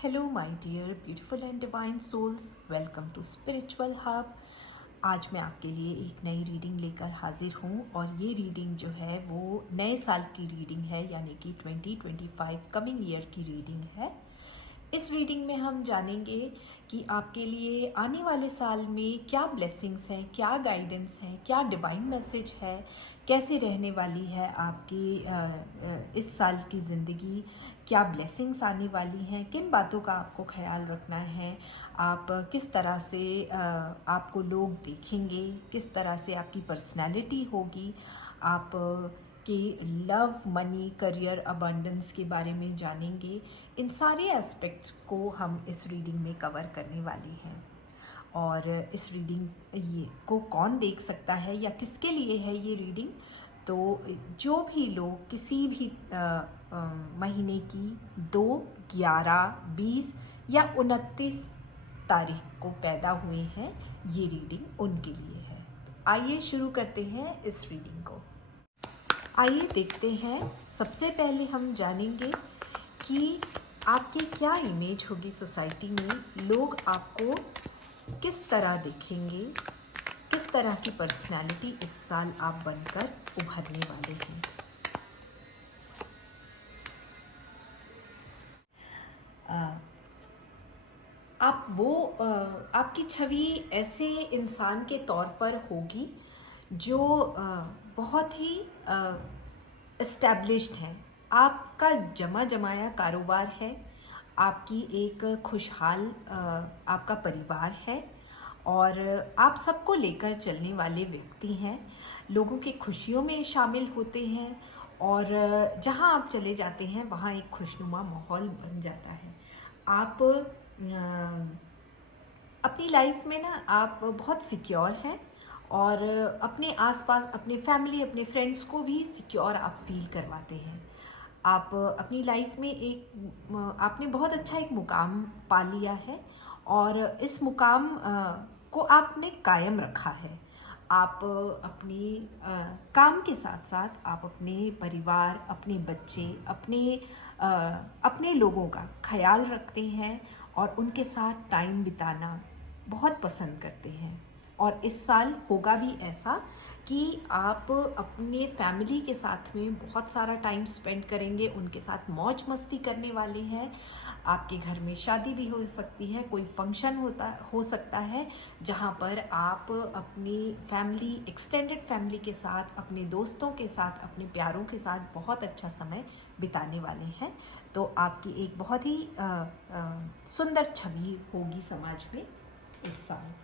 Hello my dear beautiful and divine souls, welcome to spiritual hub. आज मैं आपके लिए एक नई रीडिंग लेकर हाजिर हूँ और ये रीडिंग जो है वो नए साल की रीडिंग है, यानी कि 2025 कमिंग ईयर की रीडिंग है। इस रीडिंग में हम जानेंगे कि आपके लिए आने वाले साल में क्या ब्लेसिंग्स हैं, क्या गाइडेंस है, क्या डिवाइन मैसेज है, कैसे रहने वाली है आपकी इस साल की ज़िंदगी, क्या ब्लेसिंग्स आने वाली हैं, किन बातों का आपको ख्याल रखना है, आप किस तरह से आपको लोग देखेंगे, किस तरह से आपकी पर्सनैलिटी होगी, आप कि लव, मनी, करियर, अबंडेंस के बारे में जानेंगे। इन सारे एस्पेक्ट्स को हम इस रीडिंग में कवर करने वाले हैं। और इस रीडिंग ये को कौन देख सकता है या किसके लिए है ये रीडिंग, तो जो भी लोग किसी भी महीने की 2, 11, 20 या 29 तारीख को पैदा हुए हैं, ये रीडिंग उनके लिए है। आइए शुरू करते हैं इस रीडिंग को। आइए देखते हैं। सबसे पहले हम जानेंगे कि आपकी क्या इमेज होगी सोसाइटी में, लोग आपको किस तरह देखेंगे, किस तरह की पर्सनालिटी इस साल आप बनकर उभरने वाले हैं। आपकी छवि ऐसे इंसान के तौर पर होगी जो बहुत ही एस्टैब्लिश्ड है। आपका जमा जमाया कारोबार है, आपकी एक खुशहाल आपका परिवार है और आप सबको लेकर चलने वाले व्यक्ति हैं, लोगों की खुशियों में शामिल होते हैं और जहां आप चले जाते हैं वहां एक खुशनुमा माहौल बन जाता है। आप अपनी लाइफ में ना आप बहुत सिक्योर हैं और अपने आसपास अपने फैमिली, अपने फ्रेंड्स को भी सिक्योर आप फील करवाते हैं। आप अपनी लाइफ में आपने बहुत अच्छा एक मुकाम पा लिया है और इस मुकाम को आपने कायम रखा है। आप अपनी काम के साथ साथ आप अपने परिवार, अपने बच्चे, अपने लोगों का ख्याल रखते हैं और उनके साथ टाइम बिताना बहुत पसंद करते हैं। और इस साल होगा भी ऐसा कि आप अपने फैमिली के साथ में बहुत सारा टाइम स्पेंड करेंगे, उनके साथ मौज मस्ती करने वाले हैं। आपके घर में शादी भी हो सकती है, कोई फंक्शन हो सकता है जहाँ पर आप अपनी फैमिली, एक्सटेंडेड फैमिली के साथ, अपने दोस्तों के साथ, अपने प्यारों के साथ बहुत अच्छा समय बिताने वाले हैं। तो आपकी एक बहुत ही सुंदर छवि होगी समाज में इस साल।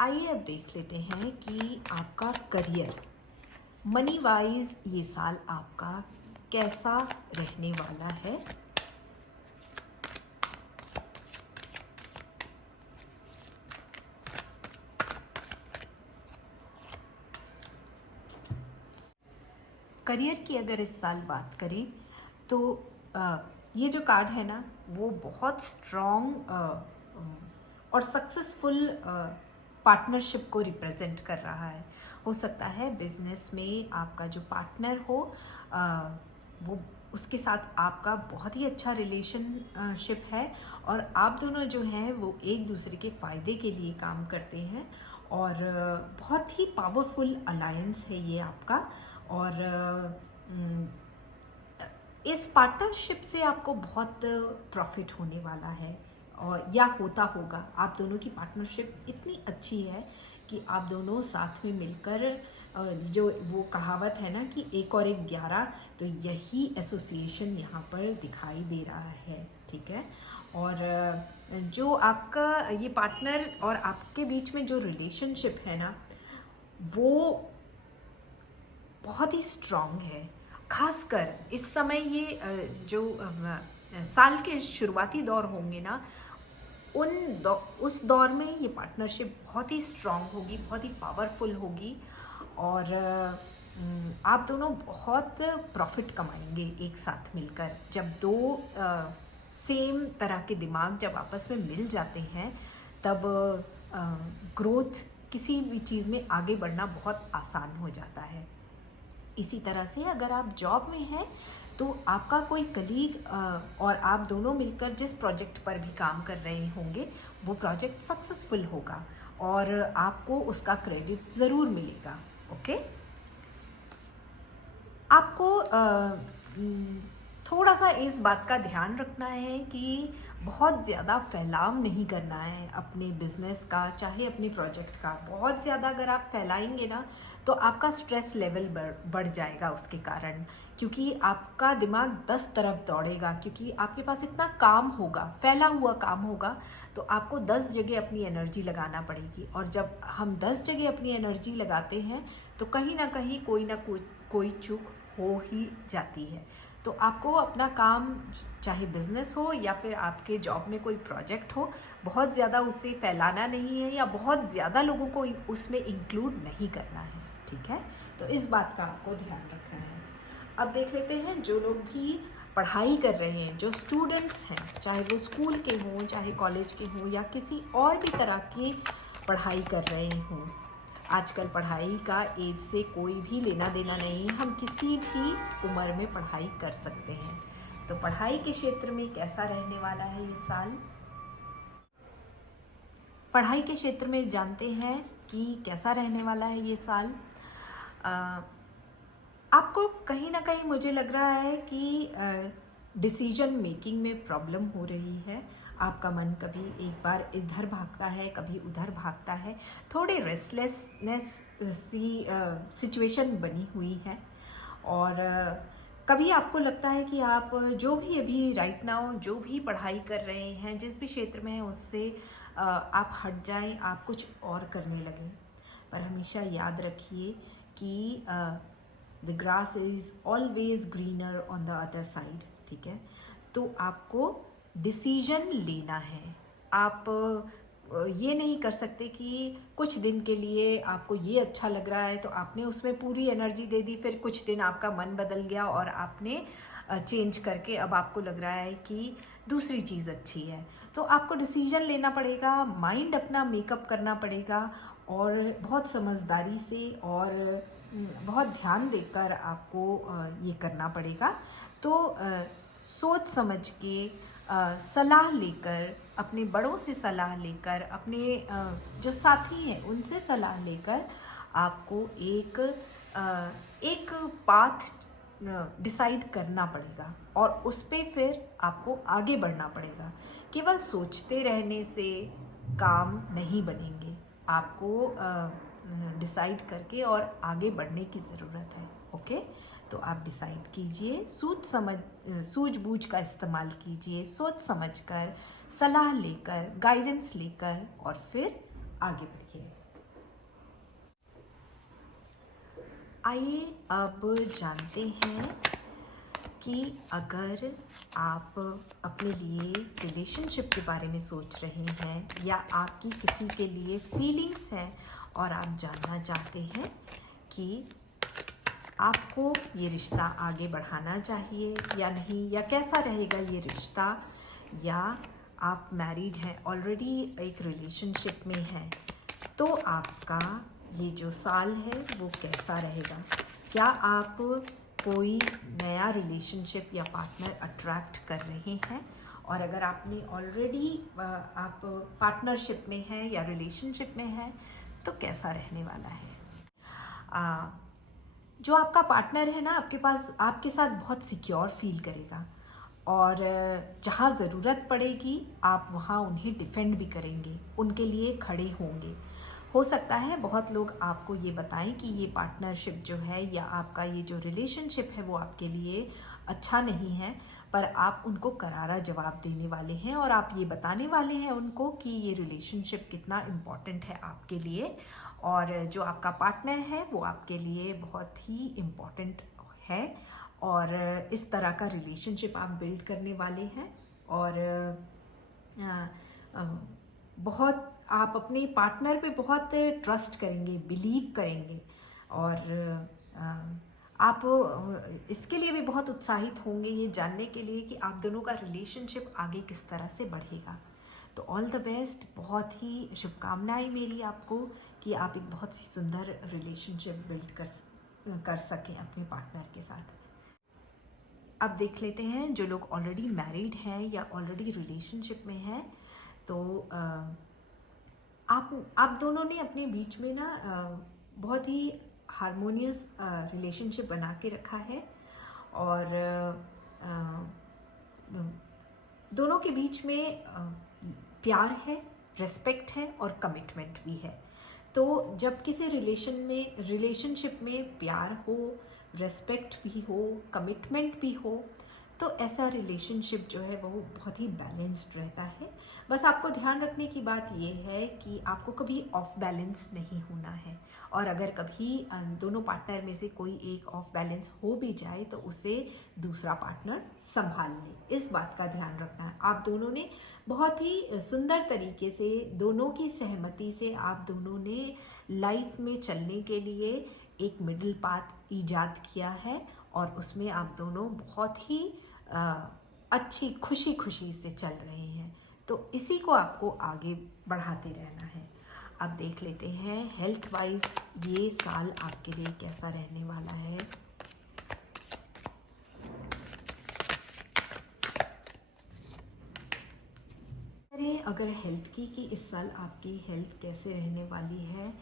आइए अब देख लेते हैं कि आपका करियर, मनी वाइज ये साल आपका कैसा रहने वाला है। करियर की अगर इस साल बात करें तो ये जो कार्ड है ना वो बहुत स्ट्रॉन्ग और सक्सेसफुल पार्टनरशिप को रिप्रेजेंट कर रहा है। हो सकता है बिजनेस में आपका जो पार्टनर हो वो उसके साथ आपका बहुत ही अच्छा रिलेशनशिप है और आप दोनों जो हैं वो एक दूसरे के फ़ायदे के लिए काम करते हैं और बहुत ही पावरफुल अलायंस है ये आपका। और इस पार्टनरशिप से आपको बहुत प्रॉफिट होने वाला है और या होता होगा। आप दोनों की पार्टनरशिप इतनी अच्छी है कि आप दोनों साथ में मिलकर जो वो कहावत है ना कि 1 और 1 11, तो यही एसोसिएशन यहाँ पर दिखाई दे रहा है। ठीक है। और जो आपका ये पार्टनर और आपके बीच में जो रिलेशनशिप है ना वो बहुत ही स्ट्रॉन्ग है। खासकर इस समय ये जो साल के शुरुआती दौर होंगे ना उस दौर में ये पार्टनरशिप बहुत ही स्ट्रॉन्ग होगी, बहुत ही पावरफुल होगी और आप दोनों बहुत प्रॉफिट कमाएंगे एक साथ मिलकर। जब दो सेम तरह के दिमाग जब आपस में मिल जाते हैं तब ग्रोथ, किसी भी चीज़ में आगे बढ़ना बहुत आसान हो जाता है। इसी तरह से अगर आप जॉब में हैं तो आपका कोई कलीग और आप दोनों मिलकर जिस प्रोजेक्ट पर भी काम कर रहे होंगे वो प्रोजेक्ट सक्सेसफुल होगा और आपको उसका क्रेडिट ज़रूर मिलेगा। ओके। आपको थोड़ा सा इस बात का ध्यान रखना है कि बहुत ज़्यादा फैलाव नहीं करना है अपने बिज़नेस का, चाहे अपने प्रोजेक्ट का। बहुत ज़्यादा अगर आप फैलाएंगे ना तो आपका स्ट्रेस लेवल बढ़ जाएगा उसके कारण, क्योंकि आपका दिमाग 10 तरफ दौड़ेगा, क्योंकि आपके पास इतना काम होगा, फैला हुआ काम होगा, तो आपको 10 जगह अपनी एनर्जी लगाना पड़ेगी। और जब हम 10 जगह अपनी एनर्जी लगाते हैं तो कहीं ना कहीं कोई ना कोई चूक हो ही जाती है। तो आपको अपना काम, चाहे बिज़नेस हो या फिर आपके जॉब में कोई प्रोजेक्ट हो, बहुत ज़्यादा उसे फैलाना नहीं है या बहुत ज़्यादा लोगों को उसमें इंक्लूड नहीं करना है। ठीक है, तो इस बात का आपको ध्यान रखना है। अब देख लेते हैं जो लोग भी पढ़ाई कर रहे हैं, जो स्टूडेंट्स हैं, चाहे वो स्कूल के हों, चाहे कॉलेज के हों या किसी और भी तरह की पढ़ाई कर रहे हों। आजकल पढ़ाई का एज से कोई भी लेना देना नहीं है, हम किसी भी उम्र में पढ़ाई कर सकते हैं। तो पढ़ाई के क्षेत्र में कैसा रहने वाला है ये साल? पढ़ाई के क्षेत्र में जानते हैं कि कैसा रहने वाला है ये साल। आपको कहीं ना कहीं मुझे लग रहा है कि डिसीजन मेकिंग में प्रॉब्लम हो रही है। आपका मन कभी एक बार इधर भागता है, कभी उधर भागता है, थोड़ी रेस्टलेसनेस सी सिचुएशन बनी हुई है। और कभी आपको लगता है कि आप जो भी अभी राइट नाउ जो भी पढ़ाई कर रहे हैं, जिस भी क्षेत्र में हैं, उससे आप हट जाएं, आप कुछ और करने लगें। पर हमेशा याद रखिए कि the grass is always greener on the other side. ठीक है, तो आपको डिसीजन लेना है। आप ये नहीं कर सकते कि कुछ दिन के लिए आपको ये अच्छा लग रहा है तो आपने उसमें पूरी एनर्जी दे दी, फिर कुछ दिन आपका मन बदल गया और आपने चेंज करके अब आपको लग रहा है कि दूसरी चीज़ अच्छी है। तो आपको डिसीजन लेना पड़ेगा, माइंड अपना मेकअप करना पड़ेगा और बहुत समझदारी से और बहुत ध्यान देकर आपको ये करना पड़ेगा। तो सोच समझ के सलाह लेकर, अपने बड़ों से सलाह लेकर, अपने जो साथी हैं उनसे सलाह लेकर आपको एक पाथ डिसाइड करना पड़ेगा और उस पे फिर आपको आगे बढ़ना पड़ेगा। केवल सोचते रहने से काम नहीं बनेंगे, आपको डिसाइड करके और आगे बढ़ने की ज़रूरत है। ओके, तो आप डिसाइड कीजिए, सूझबूझ का इस्तेमाल कीजिए, सोच समझकर, सलाह लेकर, गाइडेंस लेकर और फिर आगे बढ़िए। आइए अब जानते हैं कि अगर आप अपने लिए रिलेशनशिप के बारे में सोच रहे हैं या आपकी किसी के लिए फीलिंग्स हैं और आप जानना चाहते हैं कि आपको ये रिश्ता आगे बढ़ाना चाहिए या नहीं, या कैसा रहेगा ये रिश्ता, या आप मैरिड हैं, ऑलरेडी एक रिलेशनशिप में हैं, तो आपका ये जो साल है वो कैसा रहेगा। क्या आप कोई नया रिलेशनशिप या पार्टनर अट्रैक्ट कर रहे हैं, और अगर आपने ऑलरेडी आप पार्टनरशिप में हैं या रिलेशनशिप में हैं तो कैसा रहने वाला है। जो आपका पार्टनर है ना, आपके साथ बहुत सिक्योर फील करेगा और जहाँ ज़रूरत पड़ेगी आप वहाँ उन्हें डिफेंड भी करेंगे, उनके लिए खड़े होंगे। हो सकता है बहुत लोग आपको ये बताएं कि ये पार्टनरशिप जो है या आपका ये जो रिलेशनशिप है वो आपके लिए अच्छा नहीं है, पर आप उनको करारा जवाब देने वाले हैं और आप ये बताने वाले हैं उनको कि ये रिलेशनशिप कितना इम्पॉर्टेंट है आपके लिए, और जो आपका पार्टनर है वो आपके लिए बहुत ही इम्पॉर्टेंट है, और इस तरह का रिलेशनशिप आप बिल्ड करने वाले हैं। और बहुत आप अपने पार्टनर पे बहुत ट्रस्ट करेंगे, बिलीव करेंगे, और आप इसके लिए भी बहुत उत्साहित होंगे ये जानने के लिए कि आप दोनों का रिलेशनशिप आगे किस तरह से बढ़ेगा। तो ऑल द बेस्ट, बहुत ही शुभकामनाएं मेरी आपको कि आप एक बहुत सी सुंदर रिलेशनशिप बिल्ड कर सकें अपने पार्टनर के साथ। अब देख लेते हैं जो लोग ऑलरेडी मैरिड हैं या ऑलरेडी रिलेशनशिप में हैं, तो आप दोनों ने अपने बीच में ना बहुत ही हारमोनियस रिलेशनशिप बना के रखा है, और दोनों के बीच में प्यार है, रिस्पेक्ट है और कमिटमेंट भी है। तो जब किसी रिलेशनशिप में प्यार हो, रिस्पेक्ट भी हो, कमिटमेंट भी हो, तो ऐसा रिलेशनशिप जो है वो बहुत ही बैलेंस्ड रहता है। बस आपको ध्यान रखने की बात ये है कि आपको कभी ऑफ बैलेंस नहीं होना है, और अगर कभी दोनों पार्टनर में से कोई एक ऑफ बैलेंस हो भी जाए तो उसे दूसरा पार्टनर संभाल ले, इस बात का ध्यान रखना है। आप दोनों ने बहुत ही सुंदर तरीके से, दोनों की सहमति से आप दोनों ने लाइफ में चलने के लिए एक मिडिल पाथ ईजाद किया है, और उसमें आप दोनों बहुत ही अच्छी खुशी से चल रहे हैं। तो इसी को आपको आगे बढ़ाते रहना है। अब देख लेते हैं हेल्थ वाइज ये साल आपके लिए कैसा रहने वाला है। अगर हेल्थ की कि इस साल आपकी हेल्थ कैसे रहने वाली है,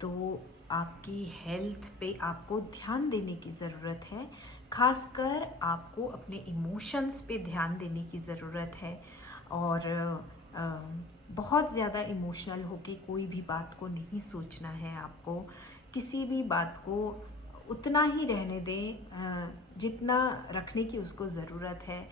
तो आपकी हेल्थ पे आपको ध्यान देने की ज़रूरत है। खासकर आपको अपने इमोशंस पे ध्यान देने की ज़रूरत है, और बहुत ज़्यादा इमोशनल होके कोई भी बात को नहीं सोचना है। आपको किसी भी बात को उतना ही रहने दें जितना रखने की उसको ज़रूरत है।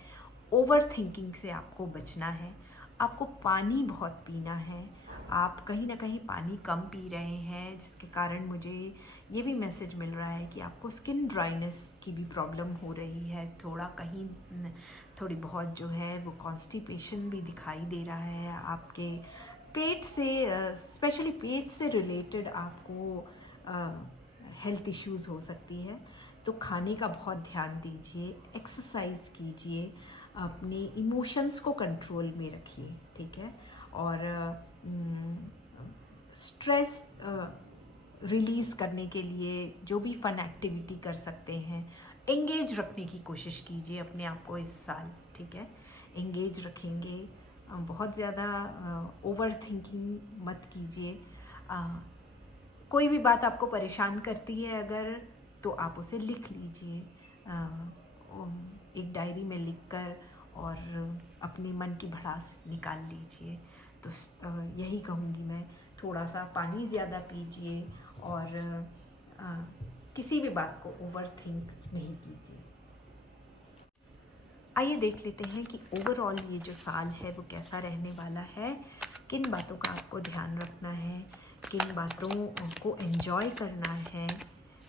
ओवर थिंकिंग से आपको बचना है। आपको पानी बहुत पीना है। आप कहीं ना कहीं पानी कम पी रहे हैं, जिसके कारण मुझे ये भी मैसेज मिल रहा है कि आपको स्किन ड्राइनेस की भी प्रॉब्लम हो रही है। थोड़ी बहुत जो है वो कॉन्स्टिपेशन भी दिखाई दे रहा है। आपके पेट से, स्पेशली पेट से रिलेटेड आपको हेल्थ इश्यूज़ हो सकती है। तो खाने का बहुत ध्यान दीजिए, एक्सरसाइज कीजिए, अपने इमोशंस को कंट्रोल में रखिए, ठीक है। और स्ट्रेस रिलीज़ करने के लिए जो भी फ़न एक्टिविटी कर सकते हैं, एंगेज रखने की कोशिश कीजिए अपने आप को इस साल, ठीक है। एंगेज रखेंगे, बहुत ज़्यादा ओवर थिंकिंग मत कीजिए। कोई भी बात आपको परेशान करती है अगर, तो आप उसे लिख लीजिए एक डायरी में लिखकर, और अपने मन की भड़ास निकाल लीजिए। तो यही कहूँगी मैं, थोड़ा सा पानी ज़्यादा पीजिए, और किसी भी बात को ओवर थिंक नहीं कीजिए। आइए देख लेते हैं कि ओवरऑल ये जो साल है वो कैसा रहने वाला है। किन बातों का आपको ध्यान रखना है, किन बातों को एंजॉय करना है,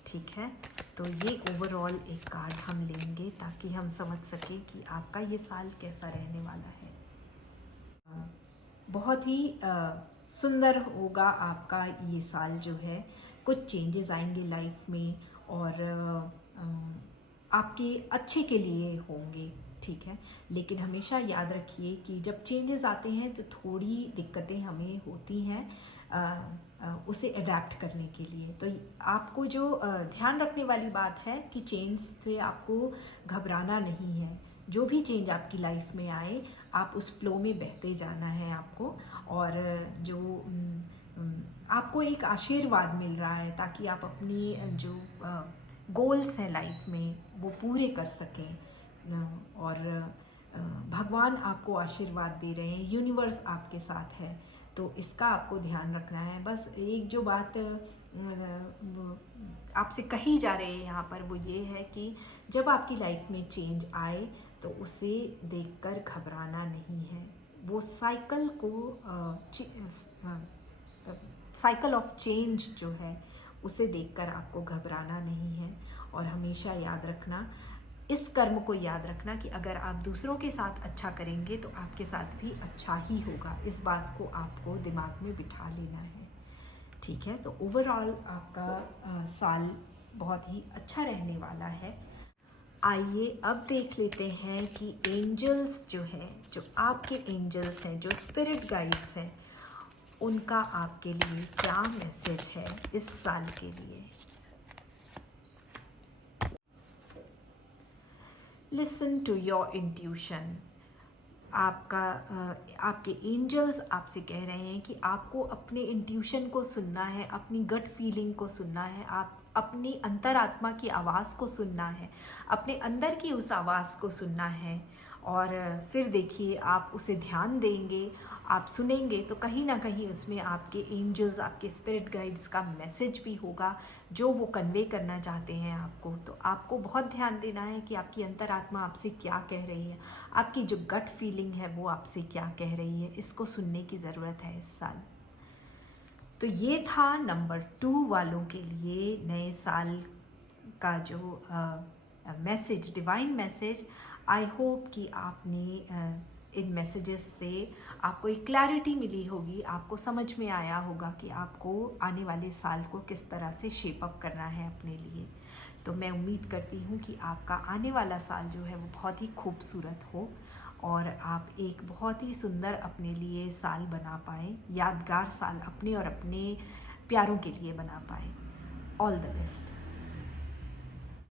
ठीक है। तो ये ओवरऑल एक कार्ड हम लेंगे ताकि हम समझ सकें कि आपका ये साल कैसा रहने वाला है। बहुत ही सुंदर होगा आपका ये साल जो है। कुछ चेंजेस आएंगे लाइफ में, और आपके अच्छे के लिए होंगे, ठीक है। लेकिन हमेशा याद रखिए कि जब चेंजेस आते हैं तो थोड़ी दिक्कतें हमें होती हैं उसे अडेप्ट करने के लिए। तो आपको जो ध्यान रखने वाली बात है कि चेंज से आपको घबराना नहीं है। जो भी चेंज आपकी लाइफ में आए, आप उस फ्लो में बहते जाना है आपको। और जो आपको एक आशीर्वाद मिल रहा है ताकि आप अपनी जो गोल्स हैं लाइफ में वो पूरे कर सकें, और भगवान आपको आशीर्वाद दे रहे हैं, यूनिवर्स आपके साथ है। तो इसका आपको ध्यान रखना है। बस एक जो बात आपसे कही जा रही है यहाँ पर वो ये है कि जब आपकी लाइफ में चेंज आए तो उसे देखकर घबराना नहीं है। वो साइकिल ऑफ चेंज जो है उसे देखकर आपको घबराना नहीं है। और हमेशा याद रखना, इस कर्म को याद रखना कि अगर आप दूसरों के साथ अच्छा करेंगे तो आपके साथ भी अच्छा ही होगा। इस बात को आपको दिमाग में बिठा लेना है, ठीक है। तो ओवरऑल आपका साल बहुत ही अच्छा रहने वाला है। आइए अब देख लेते हैं कि एंजल्स जो हैं, जो आपके एंजल्स हैं, जो स्पिरिट गाइड्स हैं, उनका आपके लिए क्या मैसेज है इस साल के लिए। Listen to your intuition. आपके एंजल्स आपसे कह रहे हैं कि आपको अपने इंट्यूशन को सुनना है, अपनी गट फीलिंग को सुनना है, आप अपनी अंतरात्मा की आवाज़ को सुनना है, अपने अंदर की उस आवाज़ को सुनना है। और फिर देखिए, आप उसे ध्यान देंगे, आप सुनेंगे तो कहीं ना कहीं उसमें आपके एंजल्स, आपके स्पिरिट गाइड्स का मैसेज भी होगा जो वो कन्वे करना चाहते हैं आपको। तो आपको बहुत ध्यान देना है कि आपकी अंतरात्मा आपसे क्या कह रही है, आपकी जो गट फीलिंग है वो आपसे क्या कह रही है, इसको सुनने की ज़रूरत है इस साल। तो ये था नंबर 2 वालों के लिए नए साल का जो message, divine message. I hope कि आपने इन मैसेजेस से आपको एक क्लैरिटी मिली होगी, आपको समझ में आया होगा कि आपको आने वाले साल को किस तरह से शेप अप करना है अपने लिए। तो मैं उम्मीद करती हूँ कि आपका आने वाला साल जो है वो बहुत ही खूबसूरत हो और आप एक बहुत ही सुंदर अपने लिए साल बना पाएँ, यादगार साल अपने और अपने प्यारों के लिए बना पाएँ। All the best.